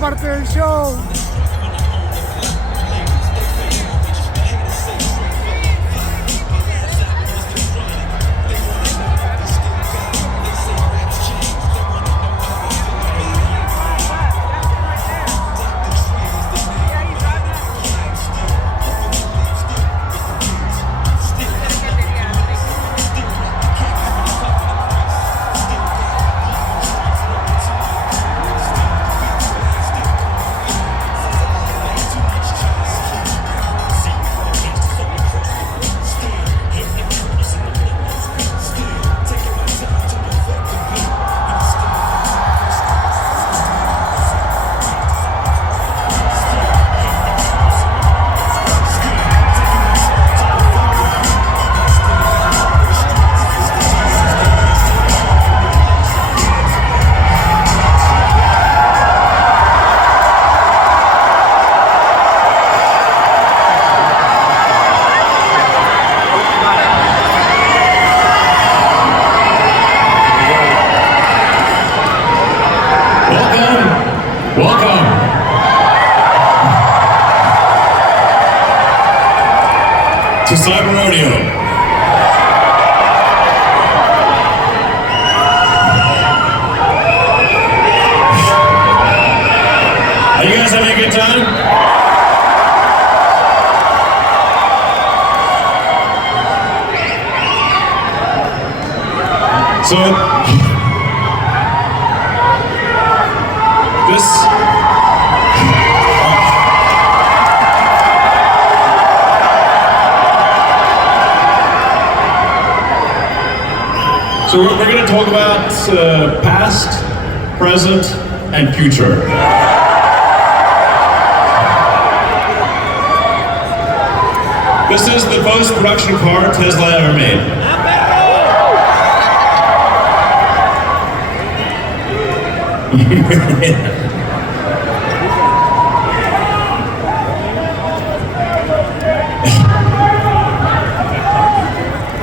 parte del show. Welcome to Cyber Rodeo. Are you guys having a good time? So, So we're going to talk about past, present, and future. This is the most production car Tesla ever made.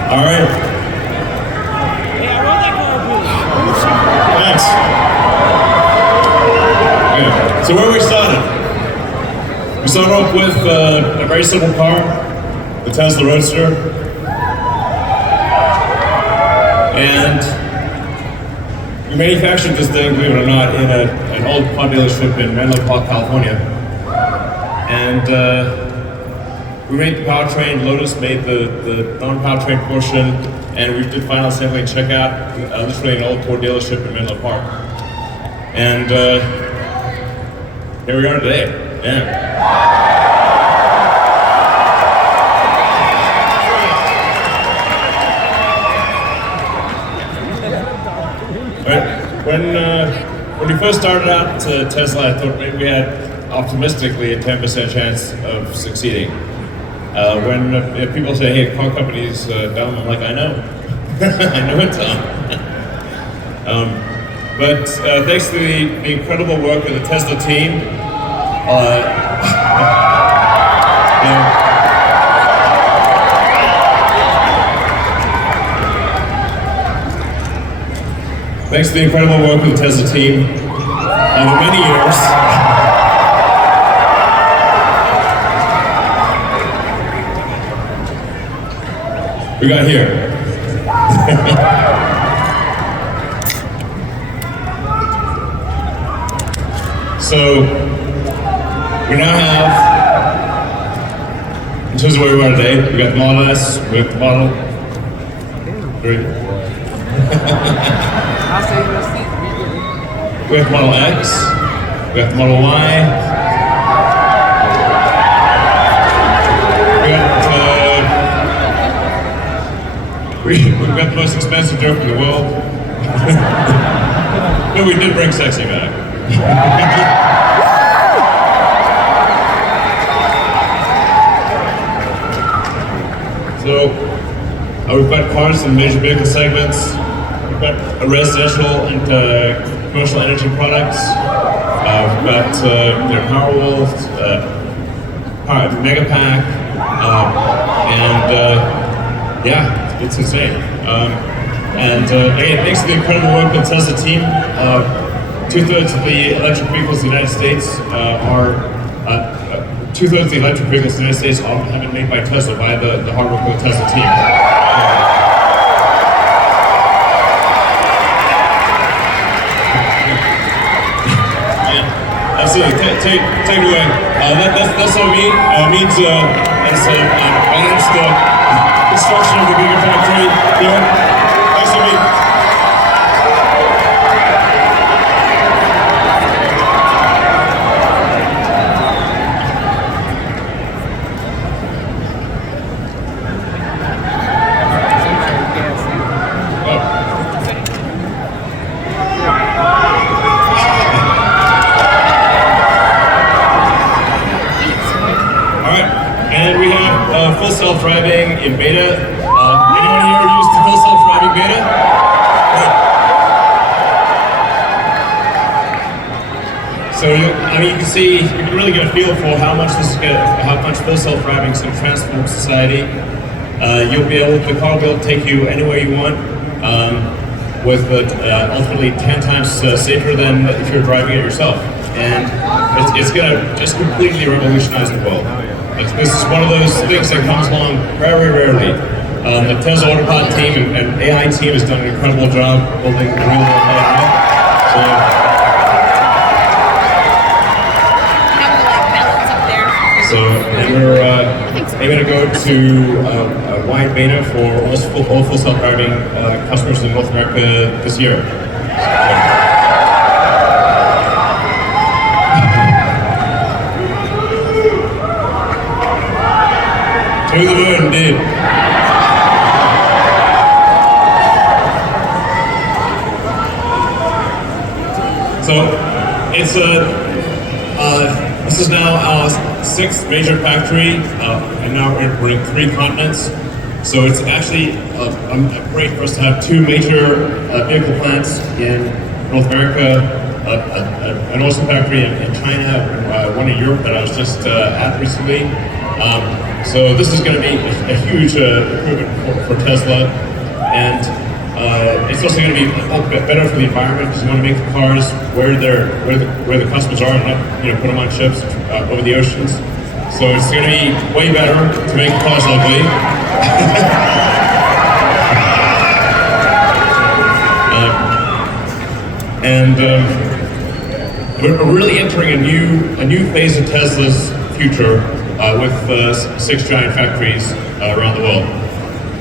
All right. Thanks. Okay. So where we started? We started off with a very simple car, the Tesla Roadster, and we manufactured this thing, believe it or not, in an old car dealership in Menlo Park, California. And we made the powertrain. Lotus made the non-powertrain portion, and we did final assembly and checkout, literally an old Ford dealership in Menlo Park. And here we are today. Yeah. When we first started out Tesla, I thought maybe we had optimistically a 10% chance of succeeding. When people say, hey, car company's dumb, I'm like, I know. I know it's dumb. But thanks to the incredible work of the Tesla team, thanks to the incredible work of the Tesla team over many years, we got here. So, we now have, in terms of where we are today, we got the Model S, we got the Model 3. We have the Model X, we have the Model Y, we've got the most expensive joke in the world. No, we did bring sexy back. So, we've got cars in major vehicle segments. We've got residential and commercial energy products. We've got Powerwall, Megapack, and yeah, it's insane. And again, thanks to the incredible work of the Tesla team, 2/3 of the electric vehicles in the United States two-thirds of the electric vehicles in the United States have been made by Tesla, by the hard work of the Tesla team. Yeah, absolutely. Take it away. That's what I mean. Means it's manage the construction of the Gigafactory here. Thanks to me. Full self-driving in beta. Anyone here used the full self-driving beta? Good. So you can see, you can really get a feel for how much full self-driving is going to transform society. The car will take you anywhere you want, with ultimately 10 times safer than if you're driving it yourself. And it's going to just completely revolutionize the world. This is one of those things that comes along very rarely. The Tesla Autopilot team and AI team has done an incredible job building real world AI. And we're aiming to go to a wide beta for all full self-driving customers in North America this year. To the moon, indeed. So it's this is now our 6th major factory, and now we're in 3 continents. So it's actually great for us to have 2 major vehicle plants in North America, an awesome factory in China, one in Europe that I was just at recently. So this is going to be a huge improvement for Tesla, and it's also going to be better for the environment because you want to make the cars where the customers are and not put them on ships over the oceans. So it's going to be way better to make the cars ugly. We're really entering a new phase of Tesla's future. With 6 giant factories around the world.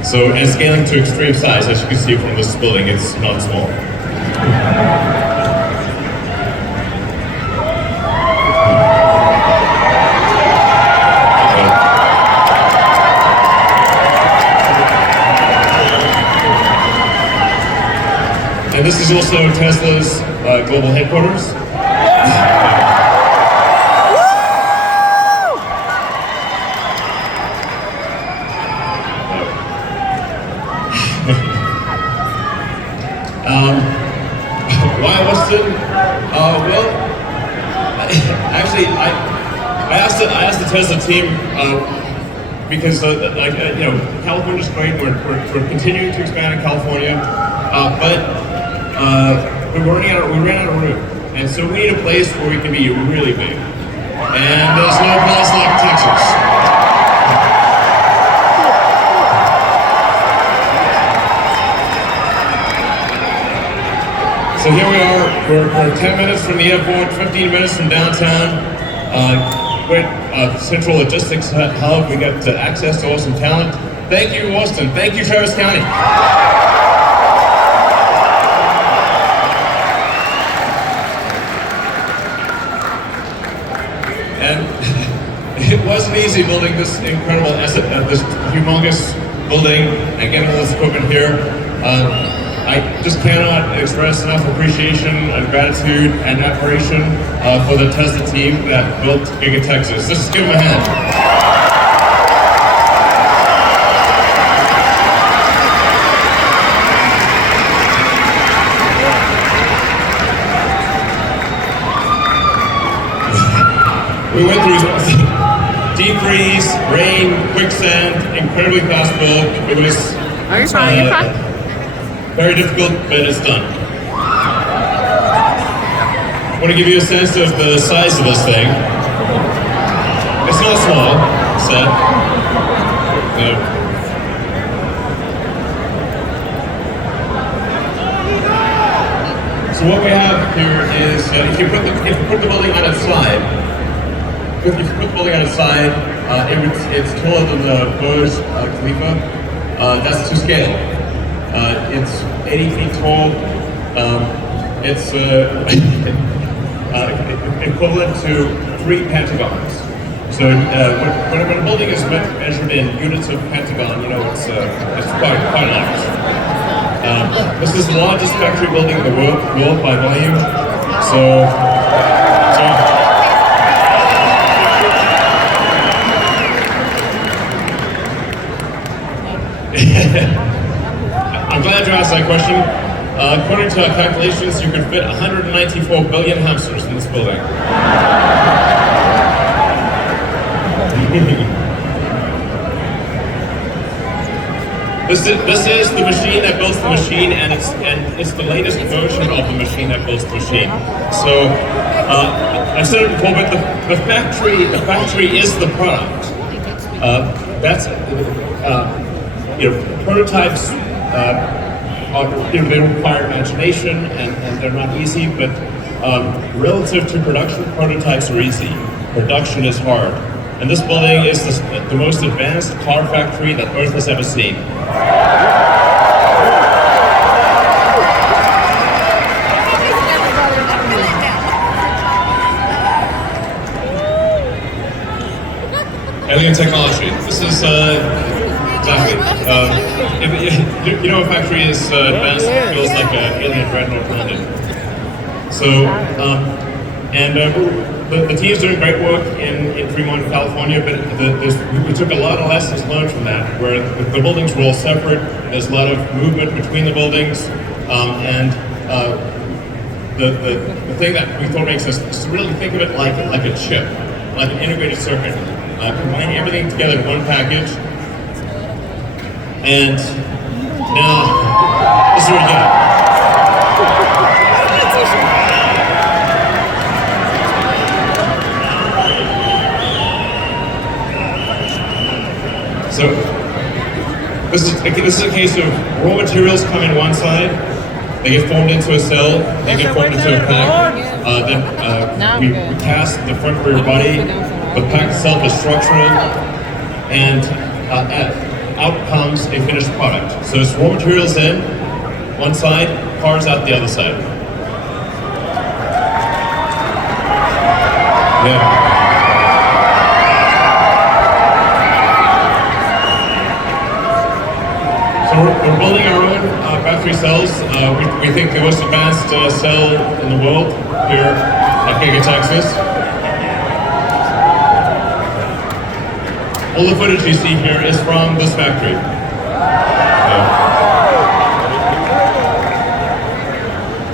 So, and scaling to extreme size, as you can see from this building, it's not small. And this is also Tesla's global headquarters. Why Austin? Well, actually, I asked the Tesla team because California's great. We're continuing to expand in California, but we ran out of room, and so we need a place where we can be really big. And there's no place like Texas. So here we are, we're 10 minutes from the airport, 15 minutes from downtown. Great central logistics hub. We got access to awesome talent. Thank you, Austin. Thank you, Travis County. And it wasn't easy building this incredible this humongous building and getting all this equipment here. I just cannot express enough appreciation and gratitude and admiration for the Tesla team that built GigaTexas. Just give them a hand. We went through deep freeze, rain, quicksand, incredibly fast build. It was Are you trying it? very difficult, but it's done. I want to give you a sense of the size of this thing. It's not small, set. No. So what we have here is, if you put the building on its side, it's taller than the Burj Khalifa. That's to scale. It's 80 feet tall. It's equivalent to 3 pentagons. So when a building is measured in units of pentagon, you know it's quite large. This is the largest factory building in the world by volume. So I'm glad you asked that question. According to our calculations, you could fit 194 billion hamsters in this building. This is the machine that builds the machine, and it's the latest version of the machine that builds the machine. So I've said it before, but the factory is the product. Prototypes they require imagination and they're not easy, but relative to production, prototypes are easy. Production is hard. And this building is the most advanced car factory that Earth has ever seen. Alien technology. This is exactly. You know, a factory is advanced. It feels like an alien dreadnought landing. So, the team's doing great work in Fremont, California, but we took a lot of lessons learned from that, where the buildings were all separate. There's a lot of movement between the buildings, and the thing that we thought makes us is to really think of it like a chip, like an integrated circuit, combining everything together in one package. And now, this is what we got. So this is a case of raw materials come in one side, they get formed into a cell, they get formed into a pack. Then we cast the front rear body. The pack itself is structural, and out comes a finished product. So it's raw materials in one side, cars out the other side. Yeah. We're building our own battery cells. We think the most advanced cell in the world here at GigaTexas. All the footage you see here is from this factory.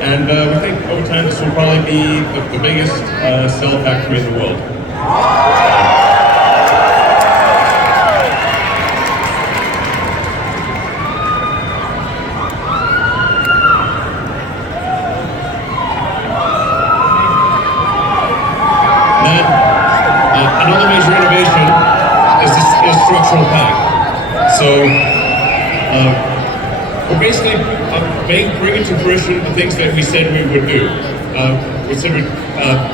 And we think over time this will probably be the biggest cell factory in the world. Another major innovation is structural pack. So we're basically bringing to fruition the things that we said we would do. We said we'd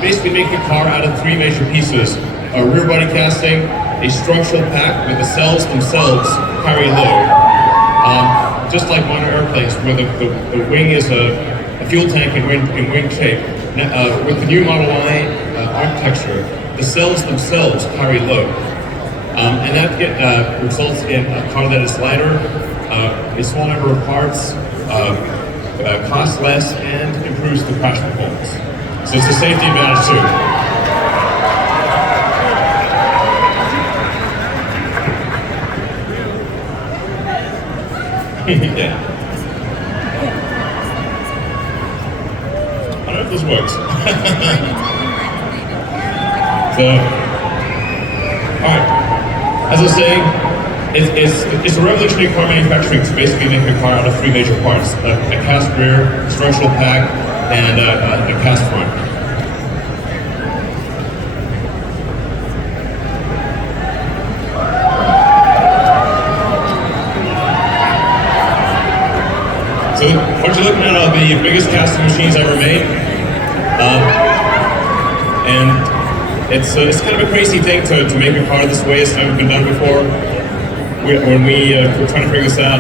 basically make the car out of 3 major pieces: a rear body casting, a structural pack where the cells themselves carry load. Just like modern airplanes, where the wing is a fuel tank in wing shape. With the new Model Y architecture, the cells themselves carry load. And that results in a car that is lighter, a small number of parts, costs less, and improves the crash performance. So it's a safety advantage too. Yeah. I don't know if this works. So, alright. As I was saying, it's a revolutionary car manufacturing to basically make a car out of 3 major parts: a cast rear, structural pack, and a cast front. So what you're looking at are the biggest casting machines ever made. And it's kind of a crazy thing to make a car this way. It's never been done before. When we were trying to figure this out,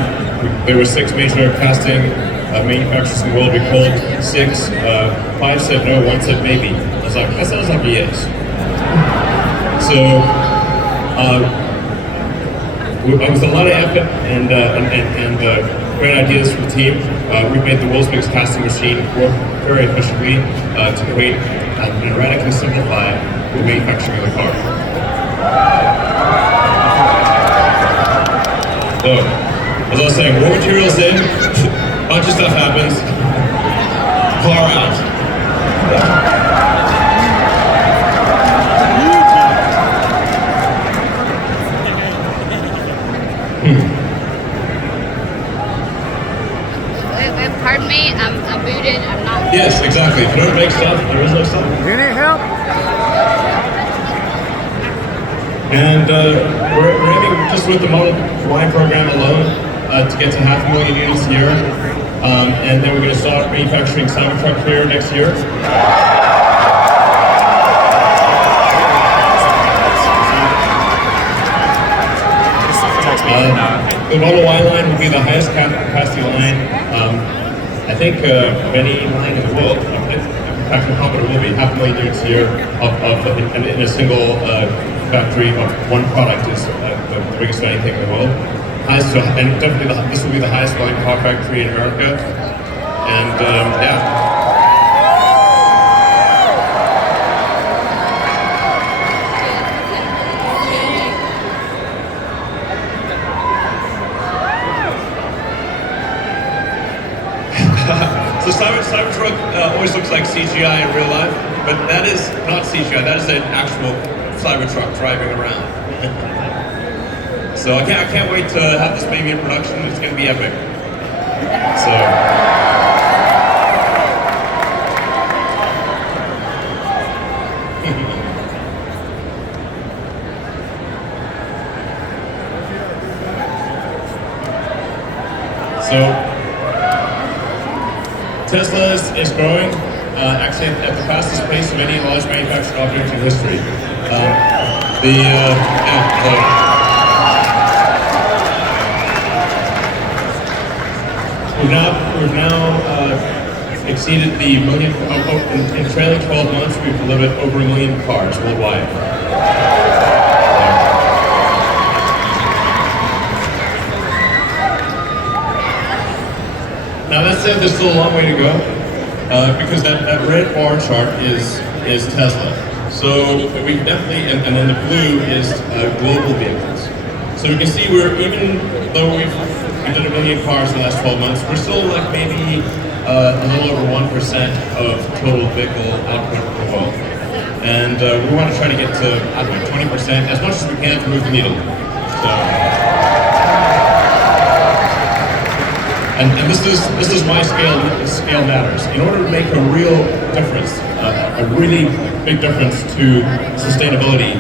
there were 6 major casting manufacturers in the world. We called 6. 5 said no, 1 said maybe. I was like, that sounds like a yes. So it was a lot of effort and great ideas from the team. We've made the world's biggest casting machine work very efficiently to create and radically simplify the manufacturing of the car. So, as I was saying, raw materials in, bunch of stuff happens, car out. Pardon me, I'm booted, I'm not... Yes, exactly. If you don't make stuff, there is no stuff. You need help? And we're aiming just with the Model Y program alone to get to 500,000 units a year. And then we're going to start manufacturing Cybertruck here next year. The Model Y line will be the highest capacity line, I think, of any line in the world. In fact, I'm confident it will be 500,000 units a year in a single factory of one product is the biggest of anything in the world. And definitely this will be the highest volume car factory in America. And yeah. So Cybertruck always looks like CGI in real life, but that is not CGI, that is an actual Cybertruck driving around. So I can't wait to have this baby in production, it's going to be epic. So. So, Tesla is growing, actually at the fastest pace of any large manufactured object in history. We've now exceeded the million, in trailing 12 months, we've delivered over 1 million cars worldwide. Now that said, there's still a long way to go, because that red bar chart is Tesla. So we definitely, and then the blue is global vehicles. So we can see even though we did 1 million cars in the last 12 months, we're still like maybe a little over 1% of total vehicle output in the world. And we want to try to get to, I don't know, 20%, as much as we can to move the needle. So. And this is why scale matters. In order to make a real difference, a really big difference to sustainability,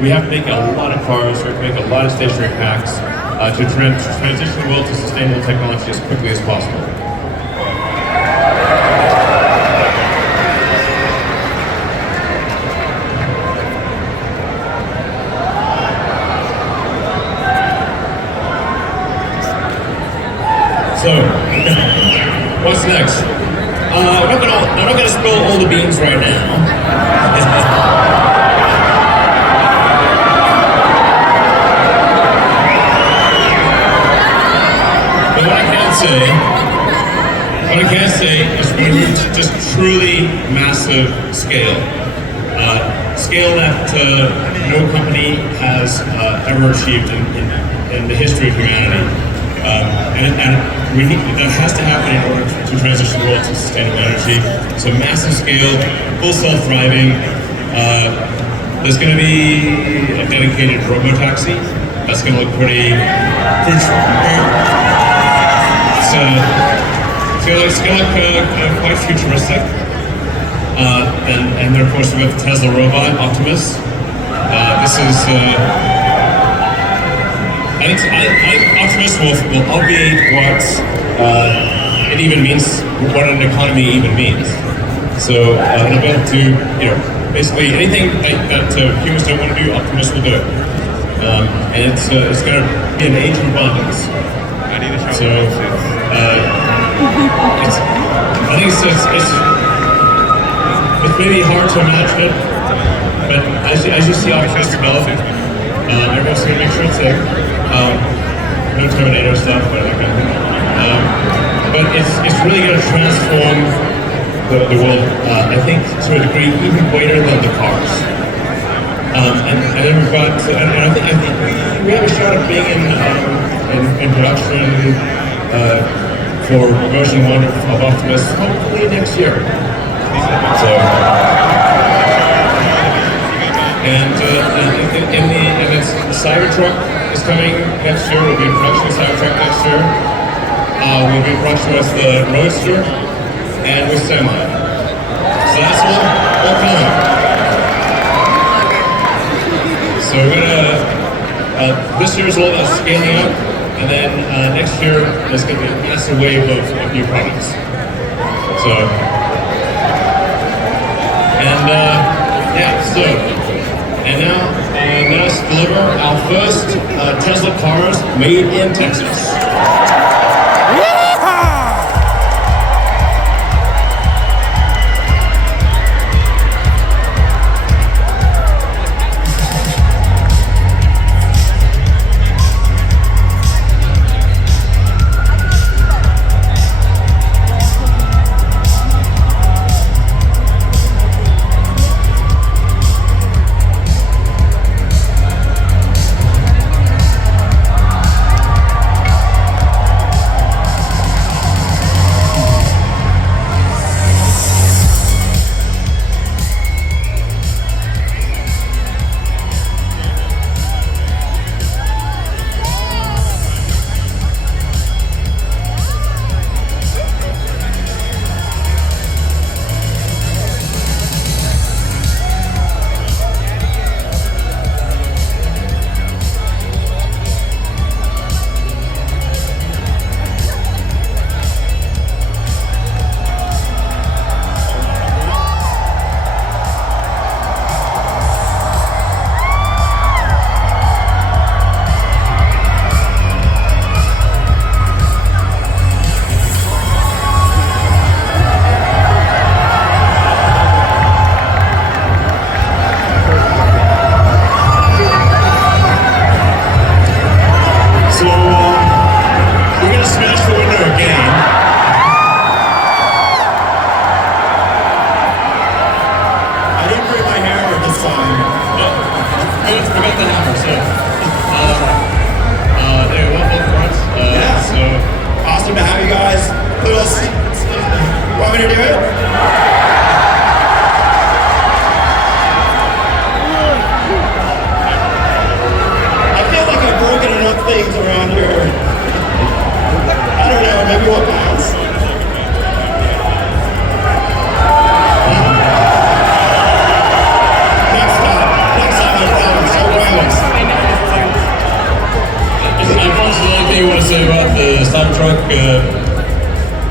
we have to make a lot of cars, we have to make a lot of stationary packs to transition the world to sustainable technology as quickly as possible. So, what's next? I'm not gonna spill all the beans right now. But what I can say is we're going to move to just truly massive scale. Scale that no company has ever achieved in the history of humanity. That has to happen in order to transition the world to sustainable energy. So massive scale, full self-driving. There's going to be a dedicated robo-taxi. That's going to look pretty it's going to look quite futuristic. And then of course we've got the Tesla robot, Optimus. This is I think Optimus will obviate what it even means what an economy even means. So it'll be able to, basically anything that humans don't want to do, Optimus will do it. And it's going to be an age of abundance. So I think it's maybe hard to imagine it, but as you see Optimus develop, everyone's going to make sure it's safe. No Terminator stuff, but like but it's really going to transform the world, I think, to a degree even greater than the cars. And then we've got, and I think we have a shot at being in production for version 1 of Optimus hopefully next year. So, and the Cybertruck is coming next year. We'll be in production with Cybertruck next year. We'll be in production with the Roadster and with Semi. So that's all coming. So we're gonna, this year's all about scaling up, and then next year there's gonna be a massive wave of new products. So, and and now let's deliver our first Tesla cars made in Texas.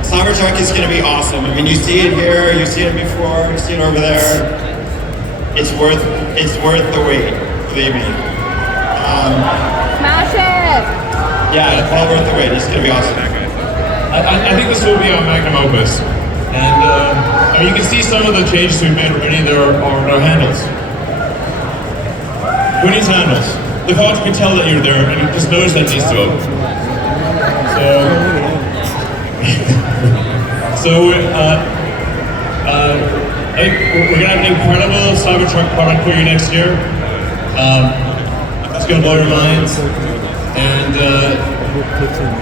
Cybertruck is going to be awesome. I mean, you see it here, you see it before, you see it over there. It's worth the wait, believe me. Smash it! Yeah, it's well worth the wait. It's going to be awesome. I think this will be our magnum opus, and I mean, you can see some of the changes we've made already. There are handles. Who needs handles? The car can tell that you're there, and it just knows that it needs to open. So, I think we're gonna have an incredible Cybertruck product for you next year. It's gonna blow your minds, and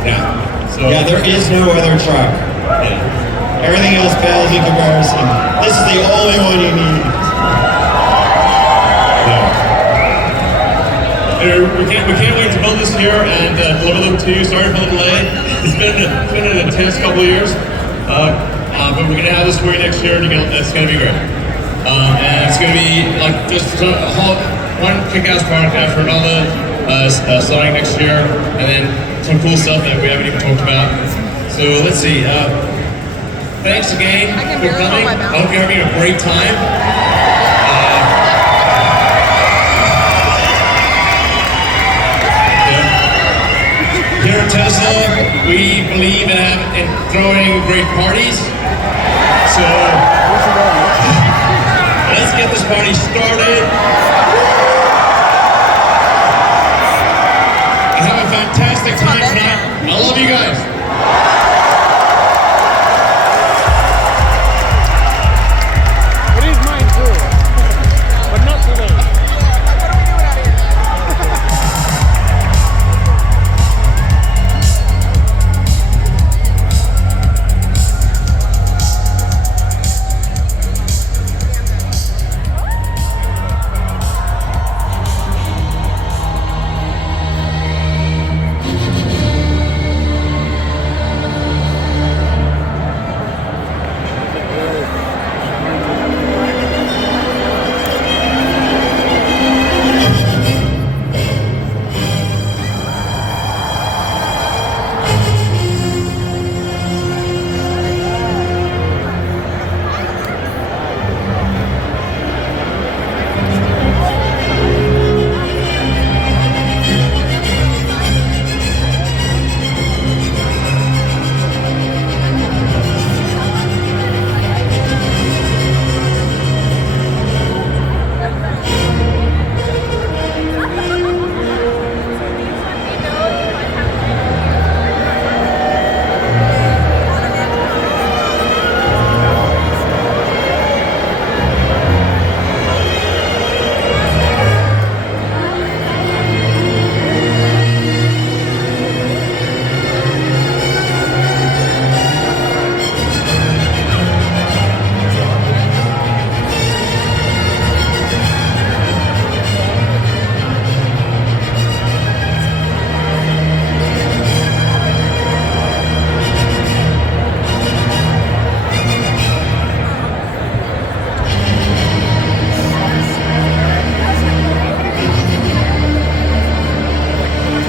yeah. So yeah, there is no other truck. Yeah. Everything else pales in comparison. This is the only one you need. We can't wait to build this here and deliver them to you. Sorry for the delay. It's been an intense couple of years, but we're gonna have this for you next year, and it's gonna be great. And it's gonna be like just one kick-ass product after another, starting next year, and then some cool stuff that we haven't even talked about. So let's see. Thanks again for coming. I hope you're having a great time. Here at Tesla, we believe in throwing great parties. So let's get this party started. And have a fantastic time tonight. I love you guys.